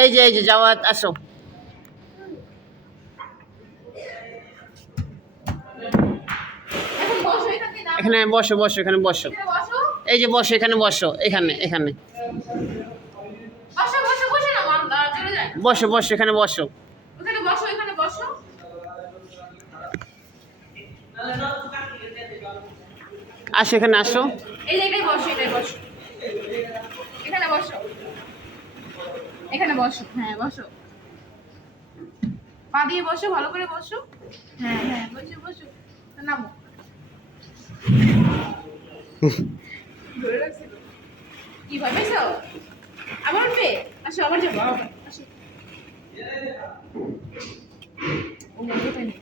এই যে জাওয়াত আসো। এখানে বসো বসো, এখানে বসো। এই যে বসো, এখানে বসো, এখানে এখানে বসো বসো, এখানে বসো। আসো, এখানে আসো। এখানে বসো, এখানে বসো। হ্যাঁ বসো, পা দিয়ে বসো, ভালো করে বসো। হ্যাঁ হ্যাঁ, বসো বসো। নামো। ধরে রাখছি তো। কি ভাবেছো? আবার উঠবে? আসো, আবার যাবো, আসো। ও এটা নেই।